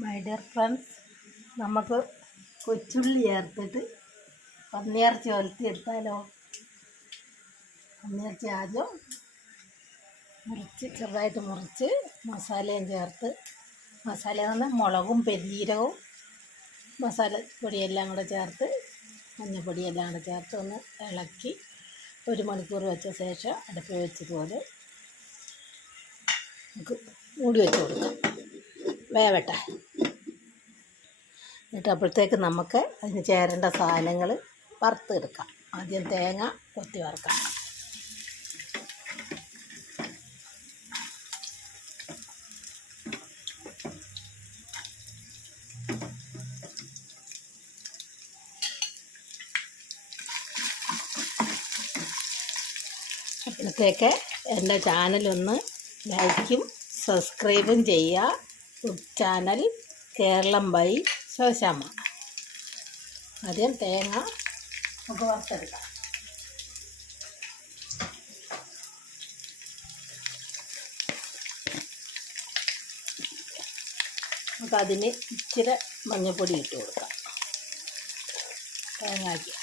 My dear friends, നമുക്ക് കൊച്ചുള്ളി ചേർത്തിട്ട് പന്നിയിറച്ചി ഒലത്തിയെടുത്താലോ? പന്നിയിറച്ചി ആദ്യം ചെറുതായിട്ട് മുറിച്ച് മസാലയും ചേർത്ത്, മസാല എന്ന് പറഞ്ഞാൽ മുളകും പെരുംജീരകവും മസാലപ്പൊടിയെല്ലാം കൂടെ ചേർത്ത്, മഞ്ഞൾപ്പൊടിയെല്ലാം കൂടെ ചേർത്ത് ഒന്ന് ഇളക്കി 1 മണിക്കൂർ വെച്ച ശേഷം അടുപ്പിൽ വെച്ചതുപോലെ നമുക്ക് മൂടി വെച്ച് കൊടുക്കാം, വേവട്ടെ. എന്നിട്ട് അപ്പോഴത്തേക്ക് നമുക്ക് അതിന് ചേരേണ്ട സാധനങ്ങൾ വറുത്തെടുക്കാം. ആദ്യം തേങ്ങ കൊത്തി വറുക്കാം. അപ്പോഴത്തേക്ക് എൻ്റെ ചാനലൊന്ന് ലൈക്കും സബ്സ്ക്രൈബും ചെയ്യുക. Food channel Keralam by Soshamma. ആദ്യം തേങ്ങ നമുക്ക് വറുത്തെടുക്കാം. നമുക്കതിന് ഇച്ചിരി മഞ്ഞൾപ്പൊടി ഇട്ട് കൊടുക്കാം. തേങ്ങയ്ക്ക്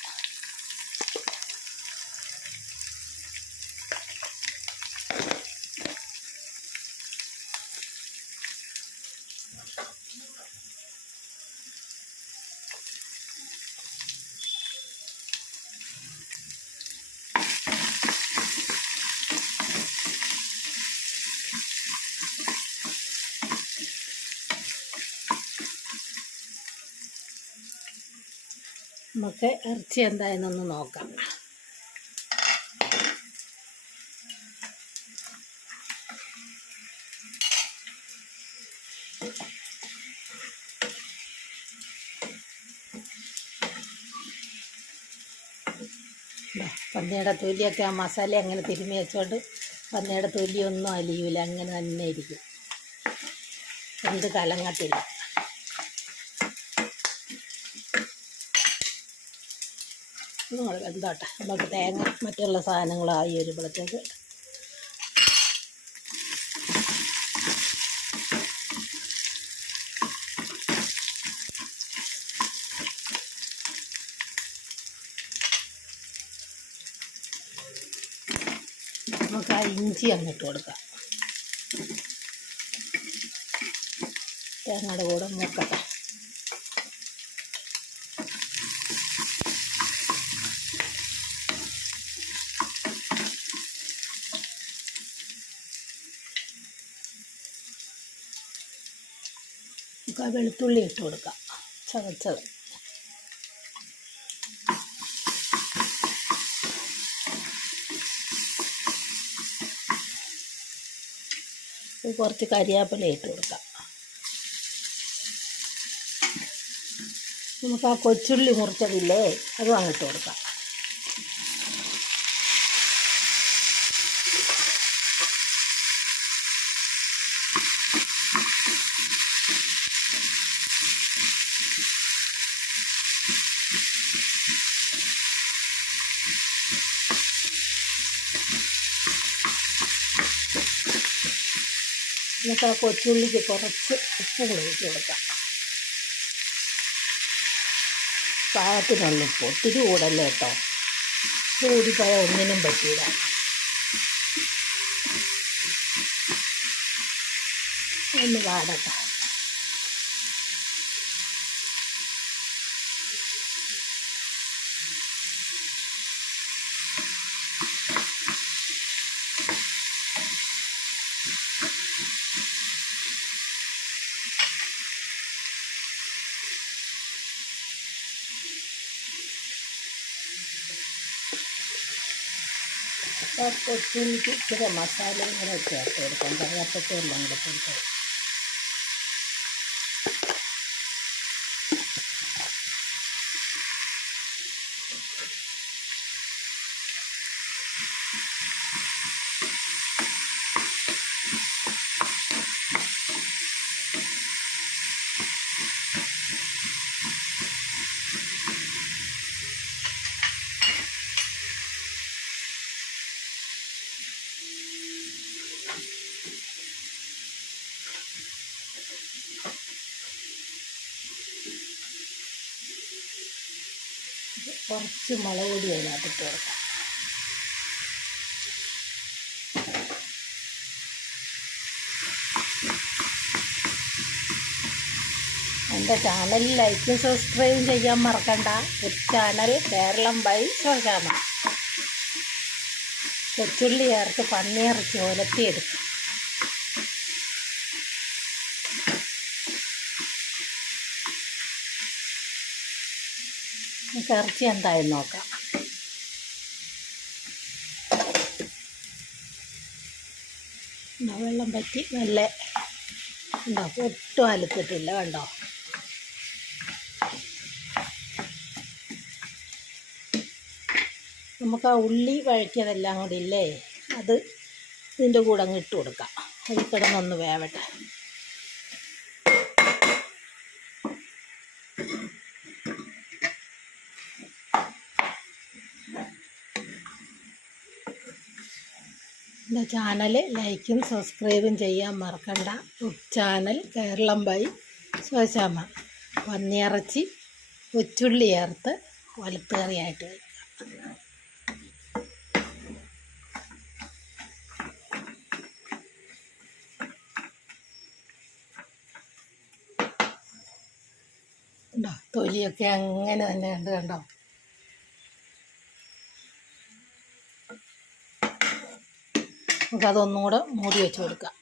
നമുക്ക് ഇറച്ചി എന്തായെന്നൊന്ന് നോക്കാം. പന്നിയുടെ തൊലിയൊക്കെ ആ മസാല അങ്ങനെ തിരുമ്മി വെച്ചോണ്ട് പന്നിയുടെ തൊലിയൊന്നും അലിയില്ല, അങ്ങനെ തന്നെ ഇരിക്കും, എന്ത് കലങ്ങത്തില്ല. എന്താട്ടെ, നമുക്ക് തേങ്ങ മറ്റുള്ള സാധനങ്ങളായി വരുമ്പോഴത്തേക്ക് നമുക്ക് ആ ഇഞ്ചി അങ്ങോട്ട് കൊടുക്കാം. തേങ്ങയുടെ കൂടെ മൂക്കട്ടെ. നമുക്ക് ആ വെളുത്തുള്ളി ഇട്ട് കൊടുക്കാം, ചതച്ചത്. കുറച്ച് കരിയാപ്പില ഇട്ട് കൊടുക്കാം. നമുക്ക് ആ കൊച്ചുള്ളി മുറിച്ചതില്ലേ, അതും അങ്ങോട്ട് കൊടുക്കാം. എന്നിട്ട് ആ കൊച്ചുള്ളിക്ക് കുറച്ച് ഉപ്പ് കൂടെ ഇട്ട് കൊടുക്കാം. പാകത്തിനുള്ള ഉപ്പ്, ഒത്തിരി കൂടല്ലേ കേട്ടോ, കൂടിപ്പോയാൽ ഒന്നിനും പറ്റില്ല. ഒന്ന് വാടട്ടെ. കൊച്ചുള്ളിക്ക് ഇച്ചിരി മസാലയും കൂടെ ചേർത്ത് കൊടുക്കാം, കറിവേപ്പിലയെല്ലാം കൂടെ ചേർത്ത്. കുറച്ച് മുളക് പൊടി അതിനകത്തിട്ട് കൊടുക്കാം. എൻ്റെ ചാനൽ ലൈക്കും സബ്സ്ക്രൈബും ചെയ്യാൻ മറക്കണ്ട. Channel Keralam by Soshamma. കൊച്ചുള്ളി ചേർത്ത് പന്നിയിറച്ചി ഒലത്തിയെടുക്കും. നമുക്ക് ഇറച്ചി എന്തായാലും നോക്കാം. വെള്ളം പറ്റി നല്ല ഉണ്ടോ, ഒട്ടും അലുത്തിട്ടില്ല കണ്ടോ. നമുക്ക് ആ ഉള്ളി വഴറ്റിയതെല്ലാം കൂടി ഇല്ലേ, അത് ഇതിൻ്റെ കൂടെ അങ്ങ് ഇട്ട് കൊടുക്കാം. അതിൽ കിടന്നൊന്ന് വേവട്ടെ. എൻ്റെ ചാനൽ ലൈക്കും സബ്സ്ക്രൈബും ചെയ്യാൻ മറക്കണ്ട. Channel Keralam by Soshamma. പന്നിയിറച്ചി കൊച്ചുള്ളി ചേർത്ത് ഒലത്തുകറിയായിട്ട് വയ്ക്കാം. ഉണ്ടോ, തൊലിയൊക്കെ അങ്ങനെ തന്നെ ഉണ്ട് കണ്ടോ. നമുക്കതൊന്നും കൂടെ മൂടി വെച്ച് കൊടുക്കാം,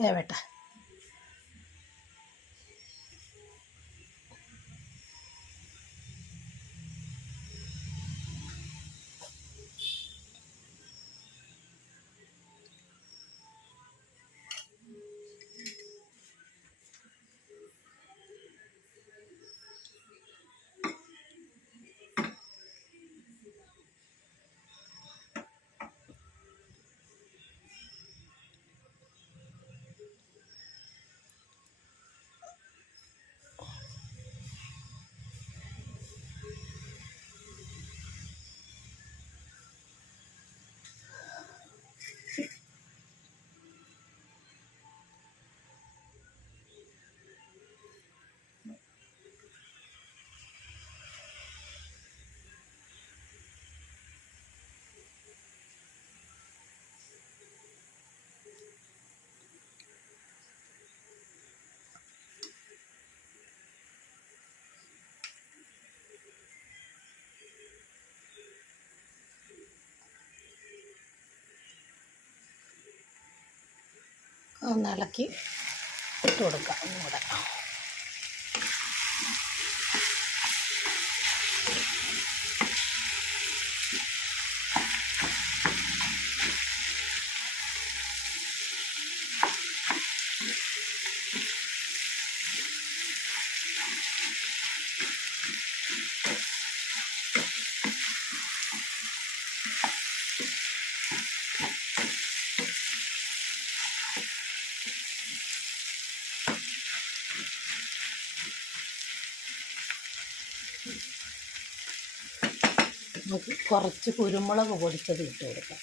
വേവട്ടെ. ഒന്ന് ഇളക്കി ഇട്ട് കൊടുക്കാം ഒന്നുകൂടെ. നമുക്ക് കുറച്ച് കുരുമുളക് പൊടിച്ചത് ഇട്ട് കൊടുക്കാം.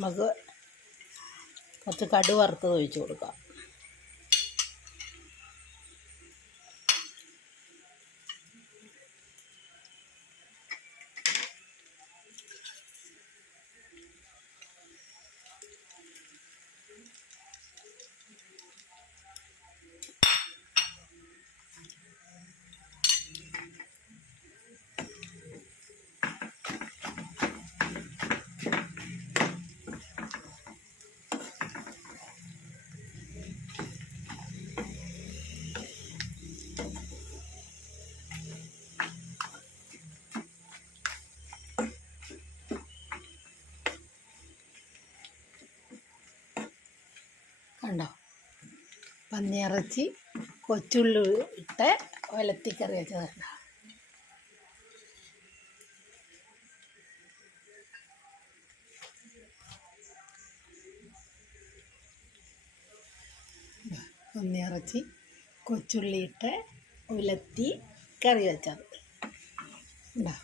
നമുക്ക് കുറച്ച് കടുക് വറുത്തത് ഒഴിച്ച് കൊടുക്കാം. കണ്ടോ, പന്നിയിറച്ചി കൊച്ചുള്ളി ഇട്ട് ഒലത്തിക്കറി വെച്ചത് കണ്ടോ. പന്നിയിറച്ചി കൊച്ചുള്ളി ഇട്ട് ഉലത്തി കറി വെച്ചത് ഉണ്ടോ.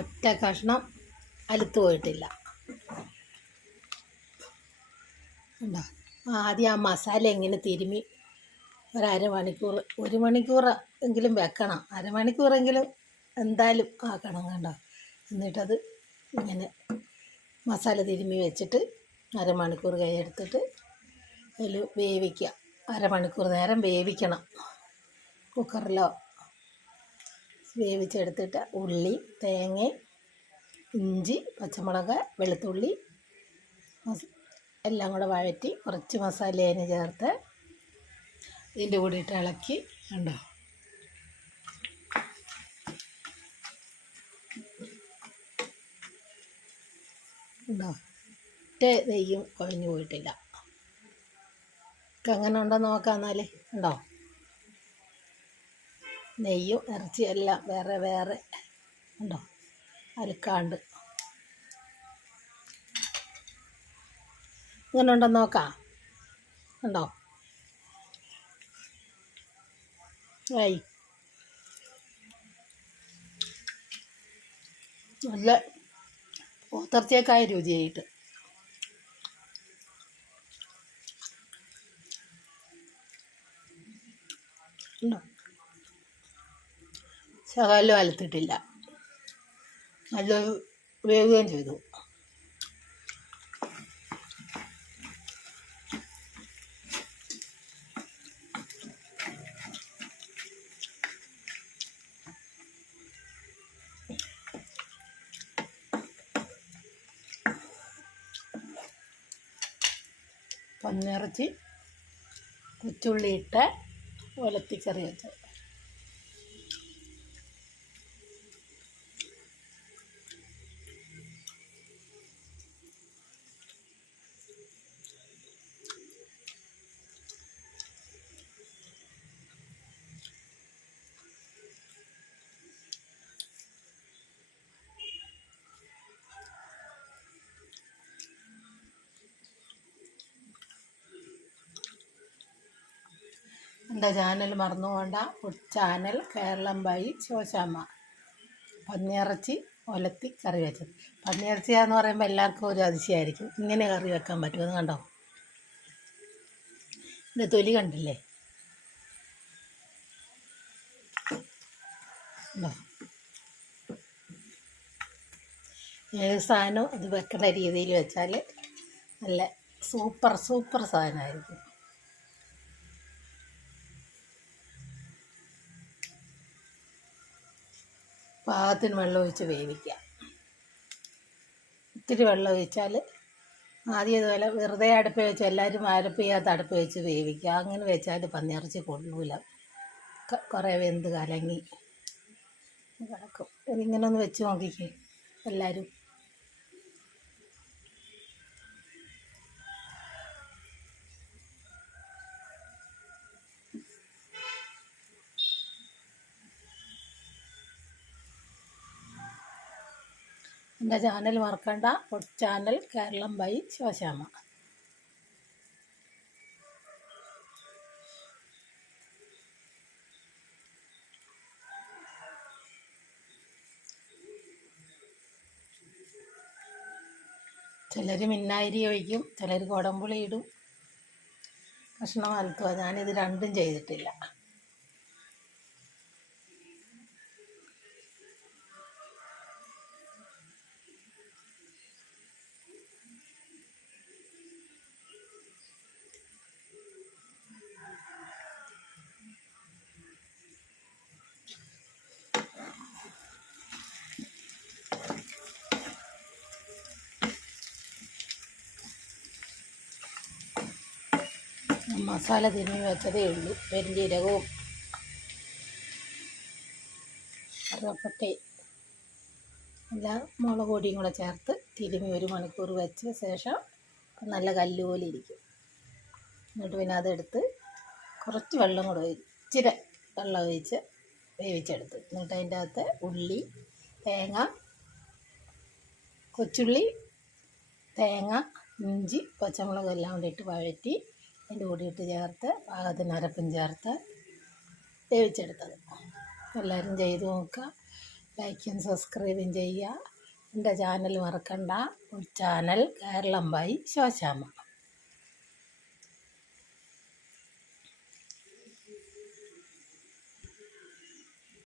ഒറ്റ കഷ്ണം അലുത്ത് പോയിട്ടില്ല ഉണ്ടോ. ആദ്യം ആ മസാല എങ്ങനെ തിരുമ്മി ഒരമണിക്കൂർ 1 മണിക്കൂർ എങ്കിലും വെക്കണം, അരമണിക്കൂറെങ്കിലും എന്തായാലും ആക്കണം കണ്ടോ. എന്നിട്ടത് ഇങ്ങനെ മസാല തിരുമ്മി വെച്ചിട്ട് അരമണിക്കൂർ എടുത്തിട്ട് അതിൽ വേവിക്കുക. അരമണിക്കൂർ നേരം വേവിക്കണം കുക്കറിലോ. വേവിച്ചെടുത്തിട്ട് ഉള്ളി, തേങ്ങ, ഇഞ്ചി, പച്ചമുളക്, വെളുത്തുള്ളി എല്ലാം കൂടെ വഴറ്റി കുറച്ച് മസാല അതിന് ചേർത്ത് ഇതിൻ്റെ കൂടെ ഇട്ട് ഇളക്കി കണ്ടോ. ഉണ്ടോ, ഒറ്റ നെയ്യും കുഴഞ്ഞു പോയിട്ടില്ല. അങ്ങനെ ഉണ്ടോ നോക്കാം എന്നാൽ. ഉണ്ടോ, നെയ്യും ഇറച്ചി എല്ലാം വേറെ വേറെ ഉണ്ടോ, അലക്കാണ്ട്. ഇങ്ങനെ ഉണ്ടോ നോക്കാം. ഉണ്ടോ, ആയി നല്ല പോത്തിറച്ചിയേക്കായ രുചിയായിട്ട്. ഉണ്ടോ, ശകലം അലത്തിട്ടില്ല, നല്ലൊരു വേവുകയും ചെയ്തു. പന്നിയിറച്ചി കൊച്ചുള്ളി ഇട്ട് ഒലത്തിക്കറി വെച്ചത്. എൻ്റെ ചാനൽ മറന്നു പോകണ്ട, ചാനൽ കേരളം ബൈ ശോശാമ്മ. പന്നിയിറച്ചി ഒലത്തി കറി വെച്ചത്. പന്നിയിറച്ചിയാന്ന് പറയുമ്പോൾ എല്ലാവർക്കും ഒരു അതിശയമായിരിക്കും, ഇങ്ങനെ കറി വെക്കാൻ പറ്റുമെന്ന്. കണ്ടോ, ഇതിൻ്റെ തൊലി കണ്ടില്ലേ. ഏത് സാധനവും ഇത് വെക്കുന്ന രീതിയിൽ വെച്ചാൽ നല്ല സൂപ്പർ സാധനമായിരിക്കും. പാകത്തിന് വെള്ളം ഒഴിച്ച് വേവിക്കുക. ഇത്തിരി വെള്ളം ഒഴിച്ചാൽ ആദ്യം ഇതുപോലെ വെറുതെ അടുപ്പ് വെച്ച് എല്ലാവരും അരപ്പ് ചെയ്യാത്ത അടുപ്പ് വെച്ച് വേവിക്കുക. അങ്ങനെ വെച്ചാൽ പന്നിയിറച്ചി കൊള്ളൂല, കുറേ വെന്ത് കലങ്ങി കിടക്കും. ഇതിങ്ങനെ ഒന്ന് വെച്ച് നോക്കിക്കേ എല്ലാവരും. എൻ്റെ ചാനൽ മറക്കണ്ട, ചാനൽ കേരളം ബൈ ശോശാമ്മ. ചിലർ മിന്നായിരി ഒഴിക്കും, ചിലർ കുടംപുളി ഇടും, കഷ്ണം വറുത്തുക. ഞാനിത് രണ്ടും ചെയ്തിട്ടില്ല. മസാല തിരുമ്മി വെച്ചതേ ഉള്ളൂ. പെരുംജീരകവും കറുവപ്പട്ടയും എല്ലാം മുളക് പൊടിയും കൂടെ ചേർത്ത് തിരുമ്മി 1 മണിക്കൂർ വെച്ച ശേഷം നല്ല കല്ല് പോലെ ഇരിക്കും. എന്നിട്ട് പിന്നെ അതെടുത്ത് കുറച്ച് വെള്ളം കൂടെ ഇച്ചിരി വെള്ളം ഒഴിച്ച് വേവിച്ചെടുത്ത്, എന്നിട്ട് അതിൻ്റെ അകത്ത് ഉള്ളി, തേങ്ങ, കൊച്ചുള്ളി, തേങ്ങ, ഇഞ്ചി, പച്ചമുളക് എല്ലാം കൂടി ഇട്ട് വഴറ്റി അതിൻ്റെ കൂടെ ഇട്ട് ചേർത്ത് പാകത്തിന് അരപ്പും ചേർത്ത് വേവിച്ചെടുത്തത്. എല്ലാവരും ചെയ്ത് നോക്കുക. ലൈക്കും സബ്സ്ക്രൈബും ചെയ്യുക. എൻ്റെ ചാനൽ മറക്കണ്ട. Channel Keralam by Shoshamma.